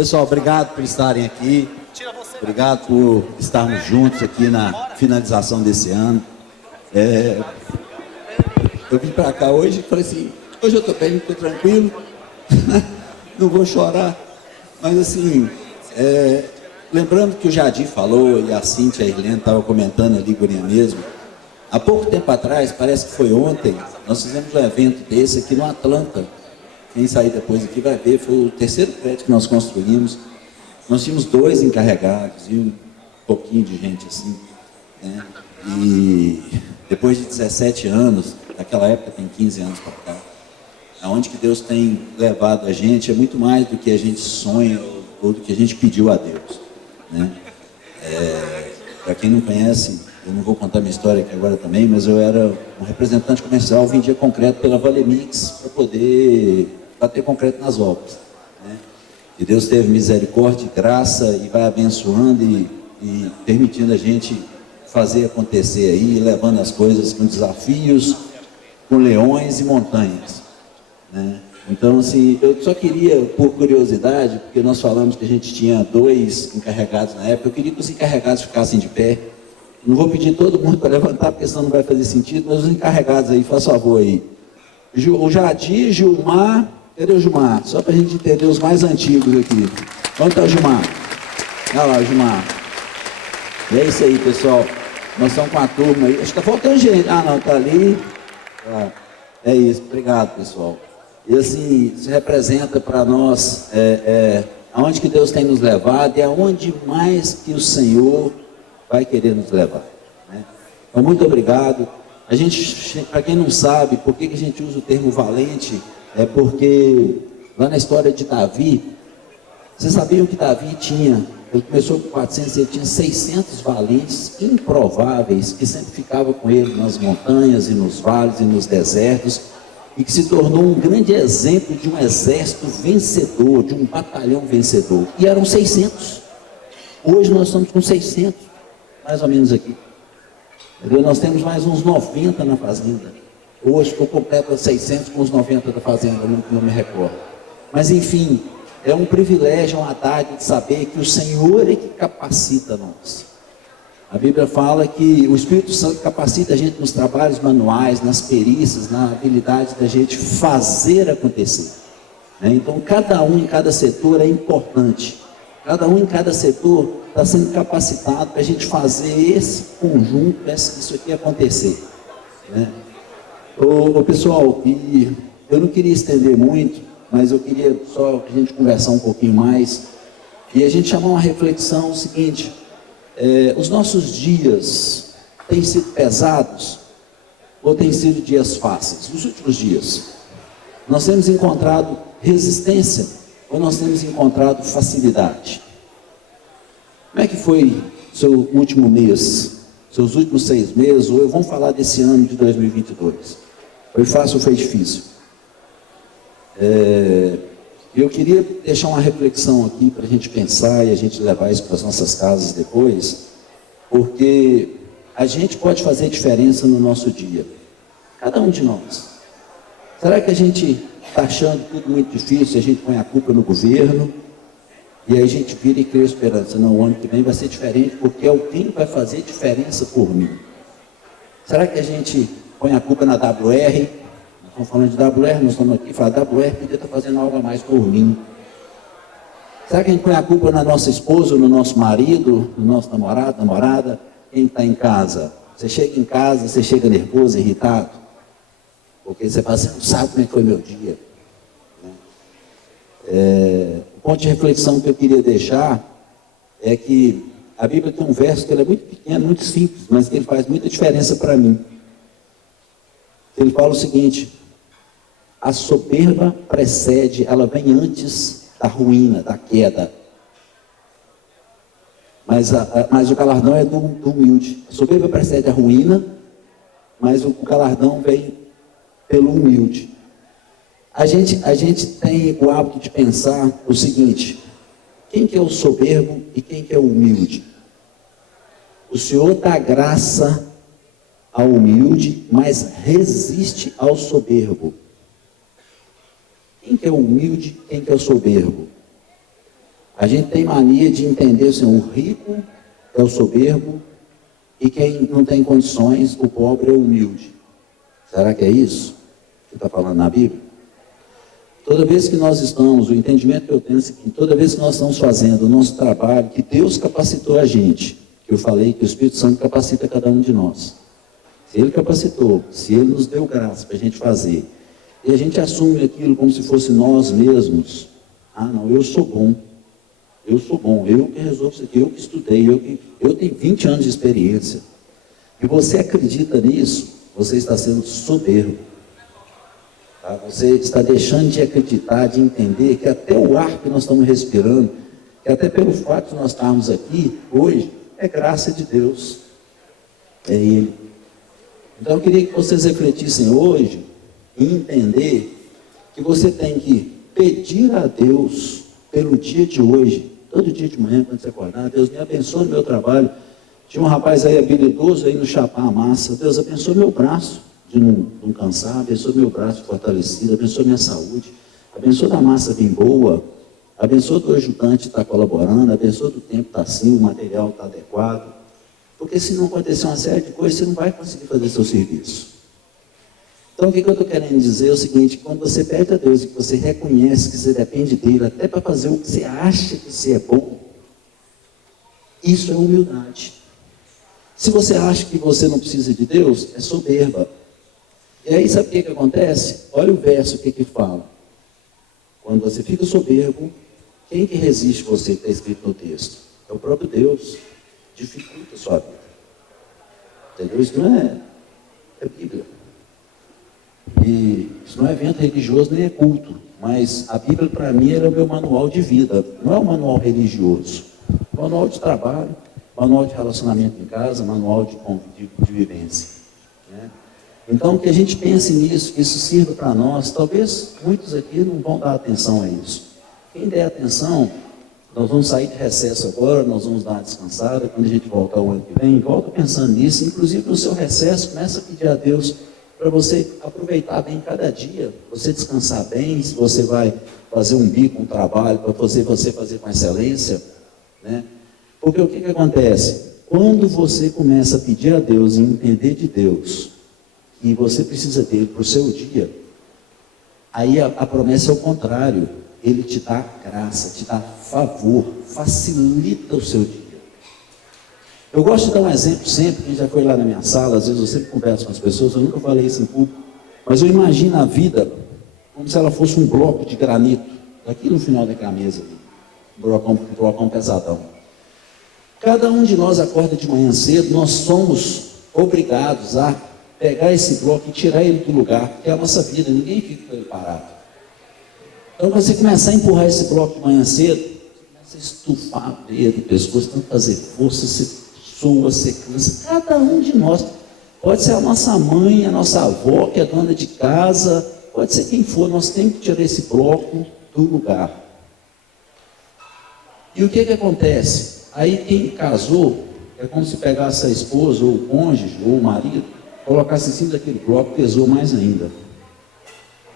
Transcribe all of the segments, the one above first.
Pessoal, obrigado por estarem aqui. Obrigado por estarmos juntos aqui na finalização desse ano. Eu vim para cá hoje e falei assim, hoje eu estou bem, estou tranquilo, não vou chorar. Mas assim, lembrando que o Jadir falou e a Cíntia e a Helena estavam comentando ali, gurinha mesmo, há pouco tempo atrás, parece que foi ontem, nós fizemos um evento desse aqui no Atlanta. Quem sair depois aqui vai ver, foi o terceiro prédio que nós construímos. Nós tínhamos 2 encarregados e um pouquinho de gente assim, né? E depois de 17 anos, naquela época tem 15 anos para cá, aonde que Deus tem levado a gente é muito mais do que a gente sonha ou do que a gente pediu a Deus, né? Para quem não conhece, eu não vou contar minha história aqui agora também, mas eu era um representante comercial, vendia concreto pela Valemix para poder bater concreto nas obras, né? E Deus teve misericórdia e graça e vai abençoando e permitindo a gente fazer acontecer aí, levando as coisas com desafios, com leões e montanhas, né? Então, assim, eu só queria, por curiosidade, porque nós falamos que a gente tinha 2 encarregados na época, eu queria que os encarregados ficassem de pé. Não vou pedir todo mundo para levantar, porque senão não vai fazer sentido, mas os encarregados aí, faz favor aí. O Jadir, Gilmar, cadê o Gilmar? Só para a gente entender os mais antigos aqui. Onde está o Gilmar? Olha lá, o Gilmar. E é isso aí, pessoal. Nós estamos com a turma aí. Acho que está faltando gente. Ah, não, está ali. Ah, é isso, obrigado, pessoal. E assim, isso representa para nós aonde que Deus tem nos levado e aonde mais que o Senhor vai querer nos levar, né? Então, muito obrigado. A gente, para quem não sabe, por que a gente usa o termo valente, é porque lá na história de Davi, vocês sabiam que Davi ele começou com 400, ele tinha 600 valentes improváveis, que sempre ficavam com ele nas montanhas e nos vales e nos desertos, e que se tornou um grande exemplo de um exército vencedor, de um batalhão vencedor. E eram 600. Hoje nós estamos com 600, mais ou menos aqui. Entendeu? Nós temos mais uns 90 na fazenda. Hoje ficou completo 600 com os 90 da fazenda, não me recordo. Mas enfim, é um privilégio, uma dádiva de saber que o Senhor é que capacita nós. A Bíblia fala que o Espírito Santo capacita a gente nos trabalhos manuais, nas perícias, na habilidade da gente fazer acontecer, né? Então, cada um em cada setor é importante. Cada um em cada setor está sendo capacitado para a gente fazer esse conjunto, isso aqui acontecer, né? Pessoal, e eu não queria estender muito, mas eu queria só que a gente conversar um pouquinho mais e a gente chamar uma reflexão o seguinte: os nossos dias têm sido pesados ou têm sido dias fáceis? Nos últimos dias, nós temos encontrado resistência ou nós temos encontrado facilidade? Como é que foi seu último mês, seus últimos 6 meses, ou vamos falar desse ano de 2022? Foi fácil ou foi difícil? Eu queria deixar uma reflexão aqui para a gente pensar e a gente levar isso para as nossas casas depois, porque a gente pode fazer diferença no nosso dia, cada um de nós. Será que a gente está achando tudo muito difícil e a gente põe a culpa no governo e aí a gente vira e cria esperança? Não, o ano que vem vai ser diferente porque alguém vai fazer diferença por mim. Será que a gente põe a culpa na WR? Nós estamos falando de WR, nós estamos aqui falando, WR podia estar fazendo algo a mais por mim. Será que a gente põe a culpa na nossa esposa, no nosso marido, no nosso namorado, namorada? Quem está em casa? Você chega em casa, você chega nervoso, irritado, porque você fala, você não sabe como é que foi meu dia, né? O ponto de reflexão que eu queria deixar é que a Bíblia tem um verso que ele é muito pequeno, muito simples, mas que ele faz muita diferença para mim. Ele fala o seguinte: a soberba precede, ela vem antes da ruína, da queda. Mas o galardão é do humilde. A soberba precede a ruína, mas o galardão vem pelo humilde. A gente tem o hábito de pensar o seguinte: quem que é o soberbo e quem que é o humilde? O Senhor dá graça ao humilde, mas resiste ao soberbo. Quem que é o humilde, quem que é o soberbo? A gente tem mania de entender assim, o rico é o soberbo e quem não tem condições, o pobre é o humilde. Será que é isso que está falando na Bíblia? Toda vez que nós estamos, o entendimento que eu tenho é o seguinte, toda vez que nós estamos fazendo o nosso trabalho, que Deus capacitou a gente, que eu falei que o Espírito Santo capacita cada um de nós. Se Ele capacitou, se Ele nos deu graça para a gente fazer, e a gente assume aquilo como se fosse nós mesmos, não, eu sou bom, eu que resolvo isso aqui, eu que estudei, eu tenho 20 anos de experiência. E você acredita nisso, você está sendo soberbo. Tá? Você está deixando de acreditar, de entender que até o ar que nós estamos respirando, que até pelo fato de nós estarmos aqui hoje, é graça de Deus. É Ele. Então eu queria que vocês refletissem hoje e entender que você tem que pedir a Deus pelo dia de hoje, todo dia de manhã quando você acordar, Deus me abençoe no meu trabalho. Tinha um rapaz aí habilidoso aí no chapar a massa, Deus abençoe meu braço de não cansar, abençoe meu braço fortalecido, abençoe minha saúde, abençoe a massa vir boa, abençoe do ajudante estar colaborando, abençoe do tempo estar assim, o material está adequado, porque se não acontecer uma série de coisas, você não vai conseguir fazer seu serviço. Então o que eu estou querendo dizer é o seguinte, quando você pede a Deus e que você reconhece que você depende dele, até para fazer o que você acha que você é bom, isso é humildade. Se você acha que você não precisa de Deus, é soberba. E aí sabe o que acontece? Olha o verso, o que fala. Quando você fica soberbo, quem que resiste você, que está escrito no texto? É o próprio Deus. Dificulta a sua vida. Entendeu? Isso não é Bíblia. E isso não é evento religioso, nem é culto. Mas a Bíblia, para mim, é o meu manual de vida. Não é um manual religioso. Manual de trabalho, manual de relacionamento em casa, manual de vivência. Né? Então, que a gente pense nisso, que isso sirva para nós. Talvez muitos aqui não vão dar atenção a isso. Quem der atenção, nós vamos sair de recesso agora, nós vamos dar uma descansada. Quando a gente voltar o ano que vem, volta pensando nisso. Inclusive, no seu recesso, começa a pedir a Deus para você aproveitar bem cada dia, você descansar bem, se você vai fazer um bico, um trabalho, para você fazer com excelência. Né? Porque o que acontece? Quando você começa a pedir a Deus e entender de Deus, e você precisa dele para o seu dia, aí a promessa é o contrário, ele te dá graça, te dá favor, facilita o seu dia. Eu gosto de dar um exemplo sempre, quem já foi lá na minha sala, às vezes eu sempre converso com as pessoas, eu nunca falei isso em público, mas eu imagino a vida como se ela fosse um bloco de granito, daqui no final daquela mesa, um blocão pesadão. Cada um de nós acorda de manhã cedo, nós somos obrigados a pegar esse bloco e tirar ele do lugar, que é a nossa vida, ninguém fica com ele parado. Então, quando você começar a empurrar esse bloco de manhã cedo, você começa a estufar o dedo, o pescoço, tanto fazer força, você sua, você cansa. Cada um de nós, pode ser a nossa mãe, a nossa avó, que é dona de casa, pode ser quem for, nós temos que tirar esse bloco do lugar. E o que acontece? Aí quem casou, é como se pegasse a esposa, ou o cônjuge, ou o marido, colocasse em cima daquele bloco, pesou mais ainda.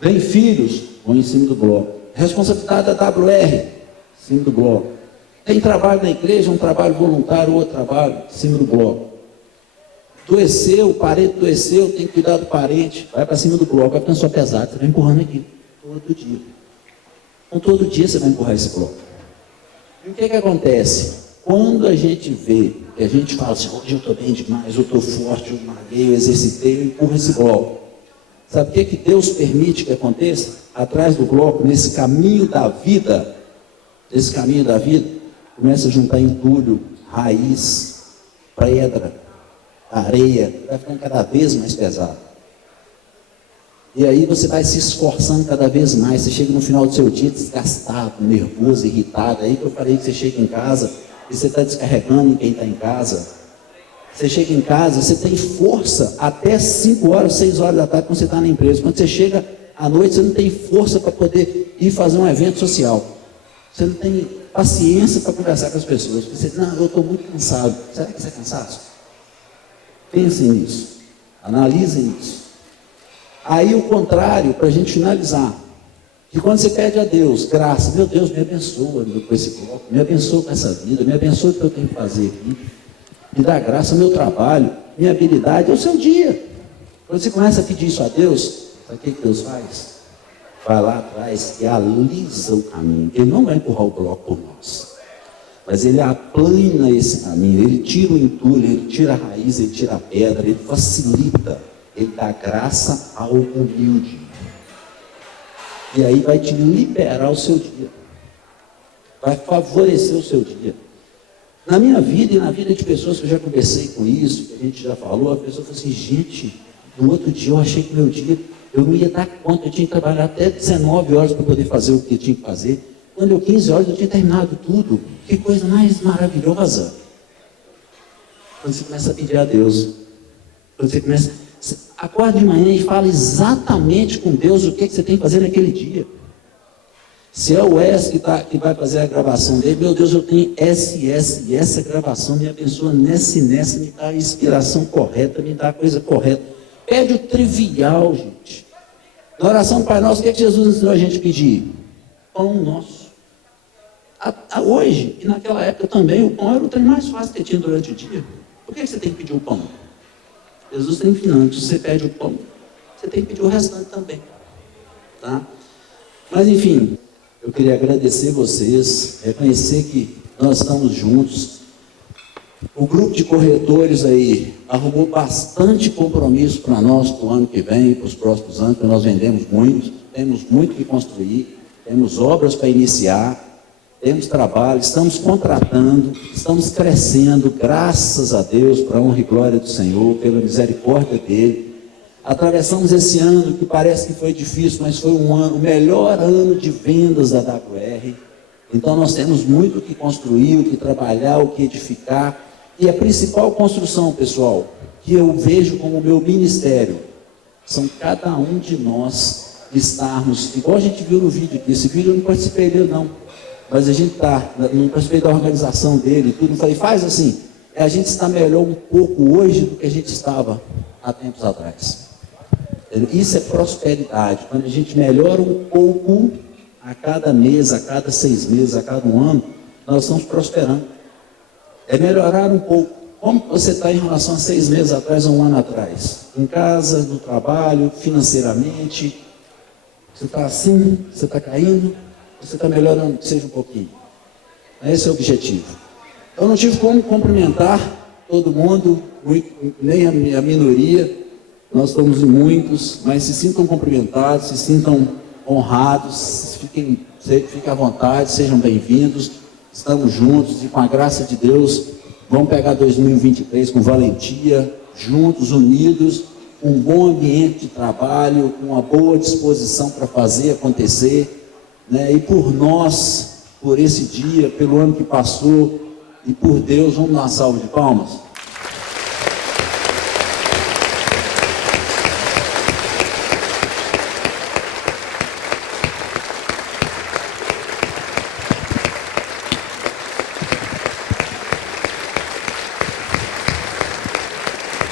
Vem filhos, põe em cima do bloco. Responsabilidade da WR, em cima do bloco. Tem trabalho na igreja, um trabalho voluntário, outro trabalho, em cima do bloco. Doeceu, o parente doeceu, tem que cuidar do parente, vai para cima do bloco, vai ficando só pesado, você vai empurrando aqui, todo dia. Então todo dia você vai empurrar esse bloco. E o que acontece? Quando a gente vê, que a gente fala assim, hoje eu estou bem demais, eu estou forte, eu malhei, eu exercitei, eu empurro esse bloco. Sabe o que Deus permite que aconteça? Atrás do bloco, nesse caminho da vida, começa a juntar entulho, raiz, pedra, areia, vai ficando cada vez mais pesado. E aí você vai se esforçando cada vez mais, você chega no final do seu dia desgastado, nervoso, irritado, aí que eu falei que você chega em casa e você está descarregando em quem está em casa. Você chega em casa, você tem força até 5 horas, 6 horas da tarde quando você está na empresa. Quando você chega à noite, você não tem força para poder ir fazer um evento social. Você não tem paciência para conversar com as pessoas. Você diz, não, eu estou muito cansado. Será que isso é cansaço? Pensem nisso. Analisem isso. Aí o contrário, para a gente finalizar. que quando você pede a Deus graça, meu Deus, me abençoa com esse bloco, me abençoa com essa vida, me abençoa o que eu tenho que fazer aqui, me dá graça ao meu trabalho, minha habilidade, é o seu dia. Quando você começa a pedir isso a Deus, sabe o que Deus faz? Vai lá atrás e alisa o caminho. Ele não vai empurrar o bloco por nós, mas ele aplana esse caminho, ele tira o entulho, ele tira a raiz, ele tira a pedra, ele facilita, ele dá graça ao humilde. E aí vai te liberar o seu dia, vai favorecer o seu dia. Na minha vida e na vida de pessoas que eu já conversei com isso, que a gente já falou, a pessoa falou assim, gente, no outro dia eu achei que meu dia, eu não ia dar conta, eu tinha que trabalhar até 19 horas para poder fazer o que eu tinha que fazer. Quando deu 15 horas eu tinha terminado tudo. Que coisa mais maravilhosa. Quando você começa a pedir a Deus, quando você começa, você acorda de manhã e fala exatamente com Deus o que você tem que fazer naquele dia. Se é o Wes que vai fazer a gravação dele, meu Deus, eu tenho essa gravação me abençoa nessa, me dá a inspiração correta, me dá a coisa correta. Pede o trivial, gente. Na oração do Pai Nosso, o que Jesus ensinou a gente a pedir? Pão nosso. Hoje, e naquela época também, o pão era o trem mais fácil que tinha durante o dia. Por que você tem que pedir o pão? Jesus tem finanças, você pede o pão, você tem que pedir o restante também. Tá? Mas enfim, eu queria agradecer vocês, reconhecer que nós estamos juntos. O grupo de corretores aí arrumou bastante compromisso para nós para o ano que vem, para os próximos anos, porque nós vendemos muito, temos muito que construir, temos obras para iniciar, temos trabalho, estamos contratando, estamos crescendo, graças a Deus, para a honra e glória do Senhor, pela misericórdia dele. Atravessamos esse ano que parece que foi difícil, mas foi o melhor ano de vendas da WR. Então nós temos muito o que construir, o que trabalhar, o que edificar. E a principal construção, pessoal, que eu vejo como meu ministério, são cada um de nós estarmos, igual a gente viu no vídeo aqui. Esse vídeo eu não participei dele não, mas a gente não participei da organização dele e tudo. Eu falei, faz assim, a gente está melhor um pouco hoje do que a gente estava há tempos atrás. Isso é prosperidade, quando a gente melhora um pouco a cada mês, a cada 6 meses, a cada um ano, nós estamos prosperando. É melhorar um pouco. Como você está em relação a 6 meses atrás ou um ano atrás? Em casa, no trabalho, financeiramente? Você está assim? Você está caindo? Você está melhorando, que seja um pouquinho? Esse é o objetivo. Eu não tive como cumprimentar todo mundo, nem a minoria. Nós estamos em muitos, mas se sintam cumprimentados, se sintam honrados, fiquem à vontade, sejam bem-vindos. Estamos juntos e com a graça de Deus, vamos pegar 2023 com valentia, juntos, unidos, um bom ambiente de trabalho, com uma boa disposição para fazer acontecer, né? E por nós, por esse dia, pelo ano que passou, e por Deus, vamos dar uma salva de palmas.